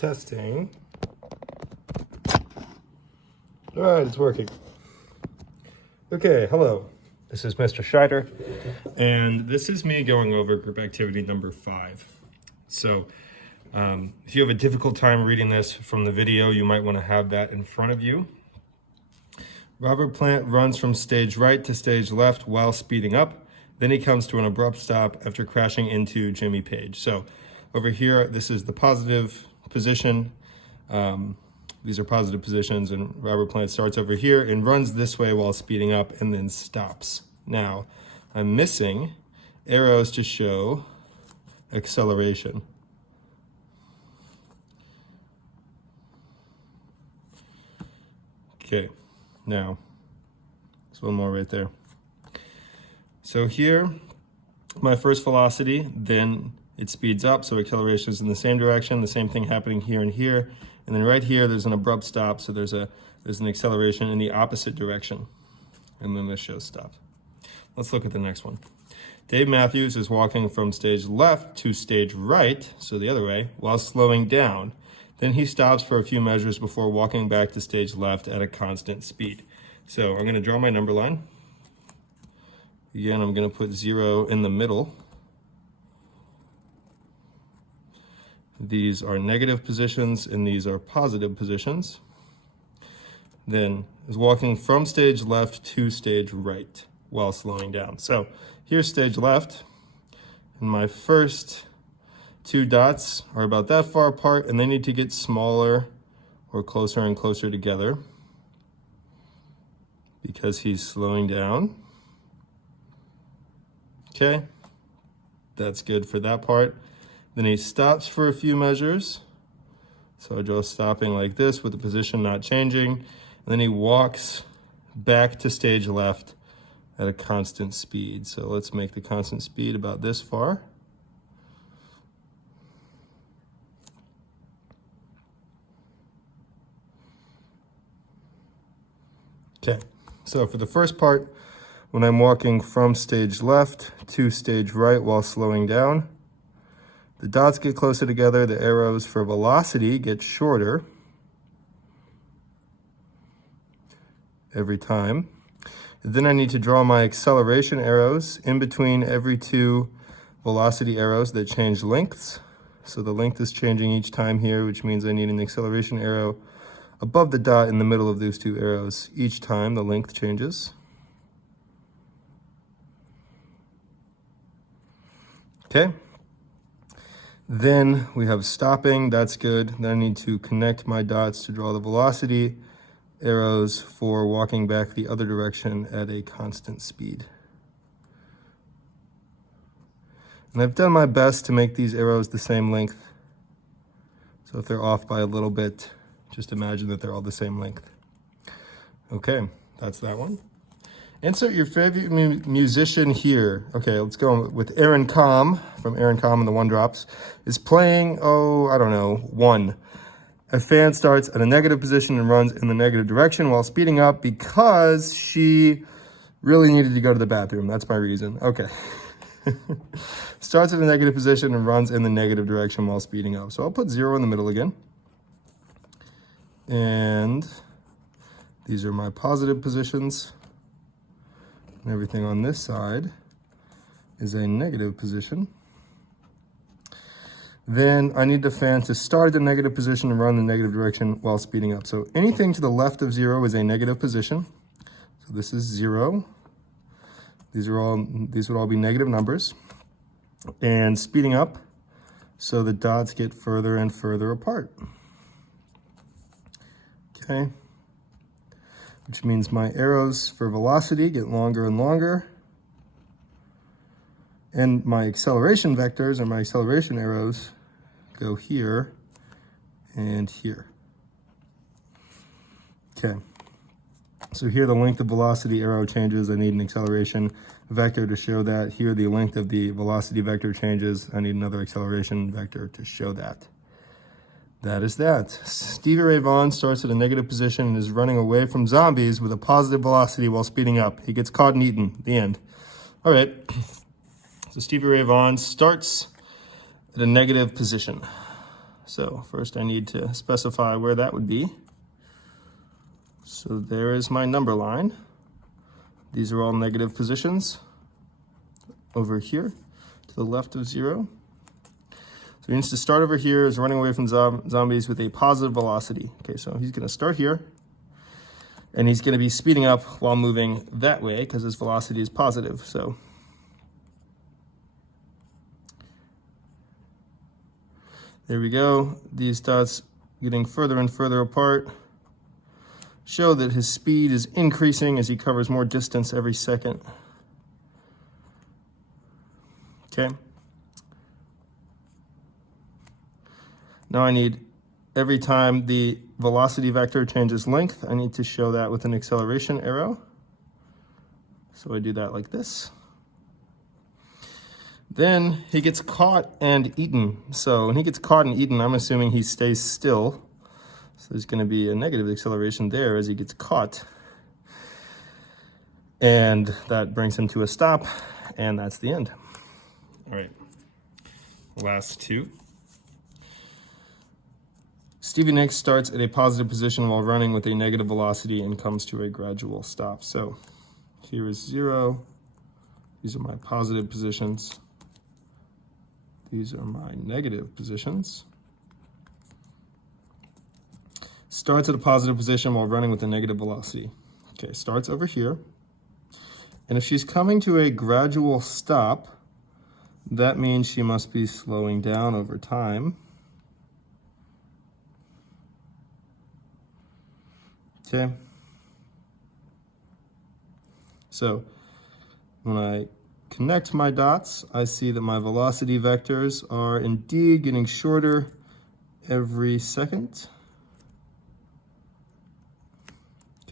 Testing. All right, it's working. Okay, hello. This is Mr. Scheider, and this is me going over group activity number 5. So, if you have a difficult time reading this from the video, you might want to have that in front of you. Robert Plant runs from stage right to stage left while speeding up. Then he comes to an abrupt stop after crashing into Jimmy Page. So, over here, this is the positive position. These are positive positions, and Robert Plant starts over here and runs this way while speeding up and then stops. Now, I'm missing arrows to show acceleration. Okay, now, there's one more right there. So here, my first velocity, then it speeds up, so acceleration is in the same direction, the same thing happening here and here. And then right here, there's an abrupt stop, so there's an acceleration in the opposite direction. And then this shows stop. Let's look at the next one. Dave Matthews is walking from stage left to stage right, so the other way, while slowing down. Then he stops for a few measures before walking back to stage left at a constant speed. So I'm gonna draw my number line. Again, I'm gonna put 0 in the middle. These are negative positions and these are positive positions. Then is walking from stage left to stage right while slowing down. So here's stage left, and my first 2 dots are about that far apart, and they need to get smaller or closer and closer together because he's slowing down. Okay, that's good for that part. Then he stops for a few measures. So I draw stopping like this with the position not changing. And then he walks back to stage left at a constant speed. So let's make the constant speed about this far. Okay, so for the first part, when I'm walking from stage left to stage right while slowing down, the dots get closer together, the arrows for velocity get shorter every time. Then I need to draw my acceleration arrows in between every 2 velocity arrows that change lengths. So the length is changing each time here, which means I need an acceleration arrow above the dot in the middle of those 2 arrows each time the length changes. Okay. Then we have stopping, that's good. Then I need to connect my dots to draw the velocity arrows for walking back the other direction at a constant speed. And I've done my best to make these arrows the same length. So if they're off by a little bit, just imagine that they're all the same length. Okay, that's that one. Insert your favorite musician here. Okay, let's go with Aaron Comm from Aaron Comm and the One Drops. Is playing, I don't know, 1. A fan starts at a negative position and runs in the negative direction while speeding up because she really needed to go to the bathroom. That's my reason. Okay. Starts at a negative position and runs in the negative direction while speeding up. So I'll put 0 in the middle again. And these are my positive positions. And everything on this side is a negative position. Then I need the fan to start at the negative position and run in the negative direction while speeding up. So anything to the left of 0 is a negative position. So this is 0. These would all be negative numbers. And speeding up, so the dots get further and further apart. Okay. Which means my arrows for velocity get longer and longer. And my acceleration vectors or my acceleration arrows go here and here. Okay. So here the length of velocity arrow changes. I need an acceleration vector to show that. Here the length of the velocity vector changes. I need another acceleration vector to show that. That is that. Stevie Ray Vaughan starts at a negative position and is running away from zombies with a positive velocity while speeding up. He gets caught and eaten. The end. All right. So Stevie Ray Vaughan starts at a negative position. So first I need to specify where that would be. So there is my number line. These are all negative positions over here to the left of 0. So he needs to start over here, is running away from zombies with a positive velocity. Okay, so he's going to start here, and he's going to be speeding up while moving that way because his velocity is positive. So there we go. These dots getting further and further apart show that his speed is increasing as he covers more distance every second. Okay. Now I need, every time the velocity vector changes length, I need to show that with an acceleration arrow. So I do that like this. Then he gets caught and eaten. So when he gets caught and eaten, I'm assuming he stays still. So there's going to be a negative acceleration there as he gets caught. And that brings him to a stop, and that's the end. All right, last two. Stevie Nicks starts at a positive position while running with a negative velocity and comes to a gradual stop. So here is 0. These are my positive positions. These are my negative positions. Starts at a positive position while running with a negative velocity. Okay, starts over here. And if she's coming to a gradual stop, that means she must be slowing down over time. Okay. So when I connect my dots, I see that my velocity vectors are indeed getting shorter every second.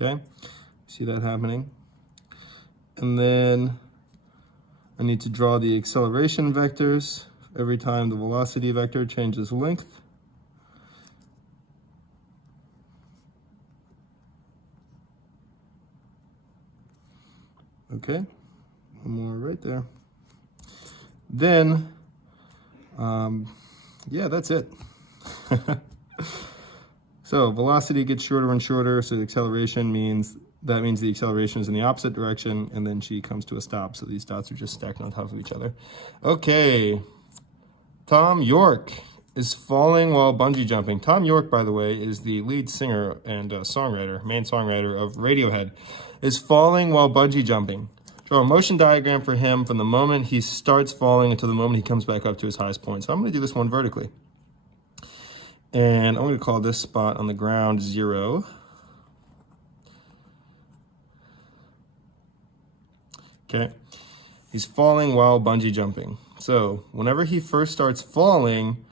Okay, see that happening. And then I need to draw the acceleration vectors every time the velocity vector changes length. Okay, one more right there. Then, yeah, that's it. So velocity gets shorter and shorter, so the acceleration means the acceleration is in the opposite direction, and then she comes to a stop. So these dots are just stacked on top of each other. Okay, Thom Yorke is falling while bungee jumping. Thom Yorke, by the way, is the lead singer and songwriter, main songwriter of Radiohead, is falling while bungee jumping. Draw a motion diagram for him from the moment he starts falling until the moment he comes back up to his highest point. So I'm going to do this one vertically. And I'm going to call this spot on the ground 0. Okay. He's falling while bungee jumping. So whenever he first starts falling,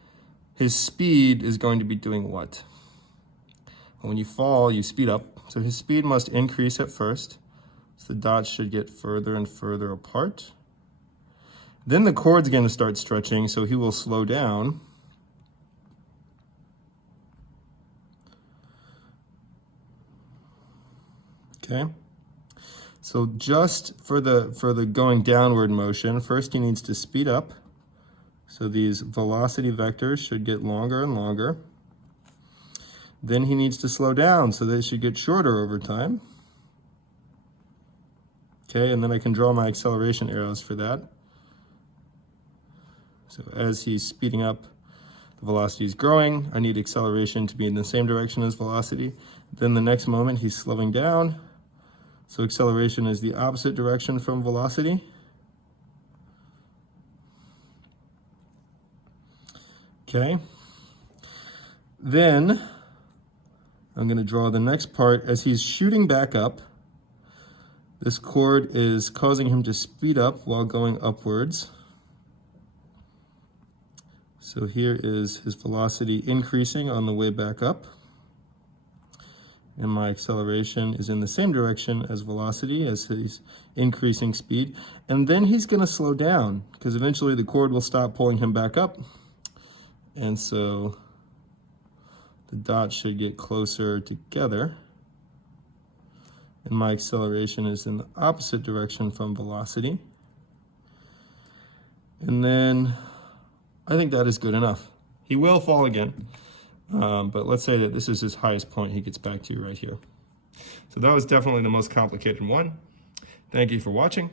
his speed is going to be doing what? When you fall, you speed up. So his speed must increase at first. So the dots should get further and further apart. Then the chord's going to start stretching, so he will slow down. Okay. So just for the going downward motion, first he needs to speed up. So these velocity vectors should get longer and longer. Then he needs to slow down, so they should get shorter over time. Okay, and then I can draw my acceleration arrows for that. So as he's speeding up, the velocity is growing. I need acceleration to be in the same direction as velocity. Then the next moment he's slowing down. So acceleration is the opposite direction from velocity. Okay. Then I'm going to draw the next part as he's shooting back up. This chord is causing him to speed up while going upwards. So here is his velocity increasing on the way back up. And my acceleration is in the same direction as velocity as he's increasing speed. And then he's going to slow down because eventually the chord will stop pulling him back up. And so the dots should get closer together. And my acceleration is in the opposite direction from velocity. And then I think that is good enough. He will fall again, but let's say that this is his highest point he gets back to right here. So that was definitely the most complicated one. Thank you for watching.